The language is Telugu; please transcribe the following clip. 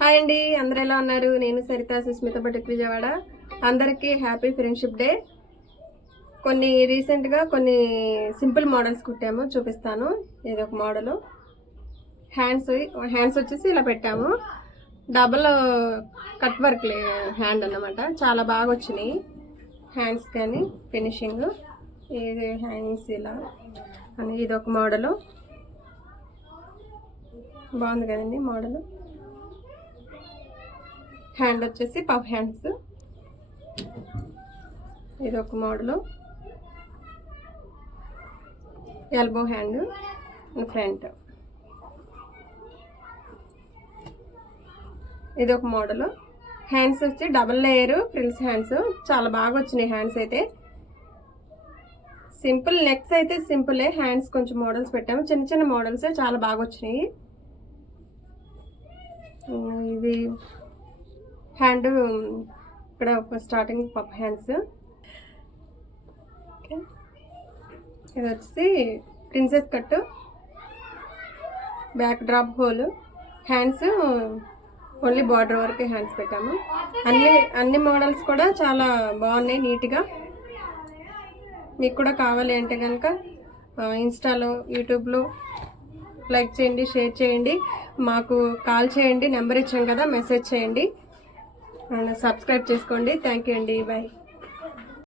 హాయ్ అండి, అందరూ ఎలా ఉన్నారు? నేను సరిత సుస్మిత బటిక్ విజయవాడ. అందరికీ హ్యాపీ ఫ్రెండ్షిప్ డే. కొన్ని రీసెంట్గా కొన్ని సింపుల్ మోడల్స్ కుట్టాము, చూపిస్తాను. ఇది ఒక మోడలు. హ్యాండ్స్ వచ్చేసి ఇలా పెట్టాము. డబుల్ కట్ వర్క్ హ్యాండ్ అన్నమాట. చాలా బాగా వచ్చినాయి హ్యాండ్స్ కానీ ఫినిషింగ్. ఇది హ్యాండ్స్ ఇలా అని ఇది ఒక మోడలు. బాగుంది కదండి మోడలు. హ్యాండ్ వచ్చేసి పఫ్ హ్యాండ్స్. ఇది ఒక మోడలు. Elbow hand front. ఇది ఒక మోడలు. హ్యాండ్స్ వచ్చి డబల్ లేయర్ ఫ్రిల్స్ హ్యాండ్స్. చాలా బాగా వచ్చినాయి హ్యాండ్స్ అయితే. సింపుల్ నెక్స్ అయితే సింపులే, హ్యాండ్స్ కొంచెం మోడల్స్ పెట్టాము. చిన్న చిన్న మోడల్స్ చాలా బాగా వచ్చినాయి. ఇది హ్యాండ్ ఇక్కడ స్టార్టింగ్ పప్ హ్యాండ్స్. ఇది వచ్చేసి princess cut, back drop whole. Hands only border వరకు హ్యాండ్స్ పెట్టాము. అన్ని మోడల్స్ కూడా చాలా బాగున్నాయి నీట్గా. మీకు కూడా కావాలి అంటే కనుక ఇన్స్టాలో యూట్యూబ్లో లైక్ చేయండి, షేర్ చేయండి, మాకు కాల్ చేయండి, నెంబర్ ఇచ్చాం కదా, మెసేజ్ చేయండి, సబ్స్క్రైబ్ చేసుకోండి. థ్యాంక్ యూ అండి, బాయ్.